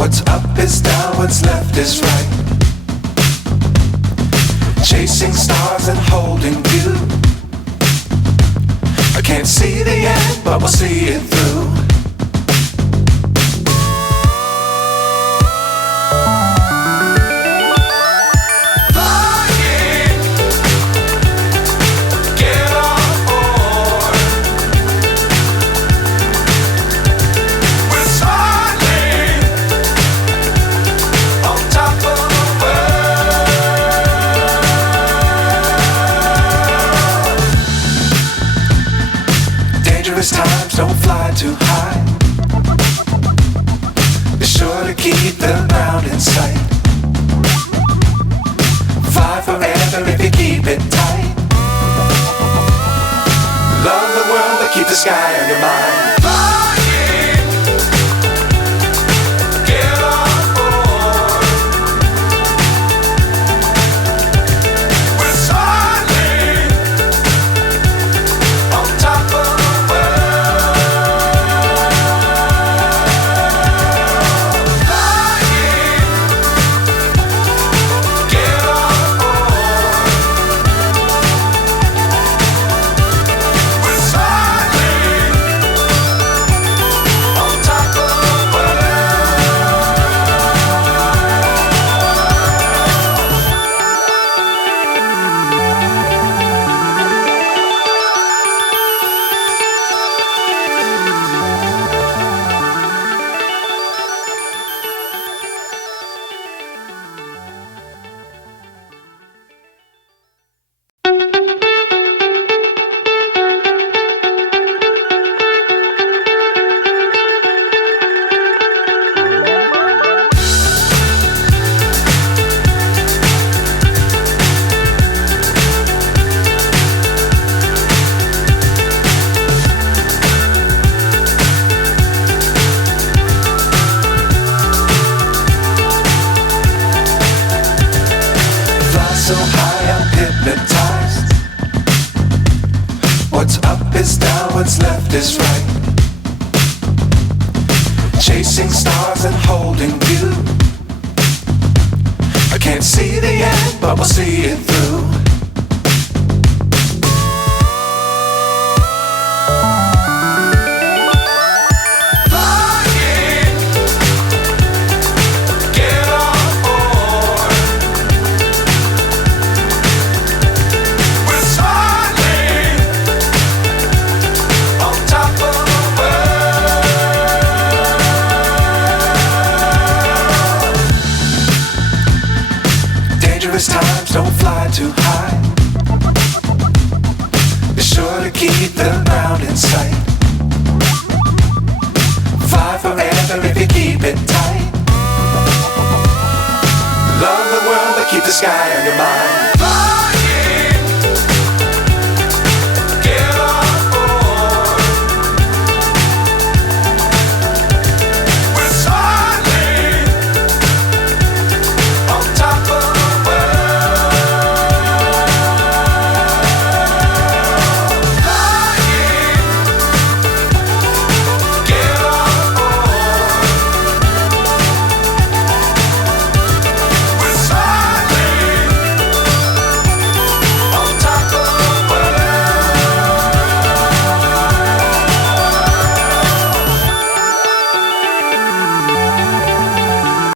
What's up is down, what's left is right. Chasing stars and holding you. I can't see the end, but we'll see it through. Times don't fly too high. Be sure to keep the ground in sight. Fly forever if you keep it tight. Love the world but keep the sky on your mind. So high I'm hypnotized. What's up is down, what's left is right. Chasing stars and holding you. I can't see the end, but we'll see it through. Times don't fly too high. Be sure to keep the ground in sight. Fly forever if you keep it tight. Love the world but keep the sky on your mind.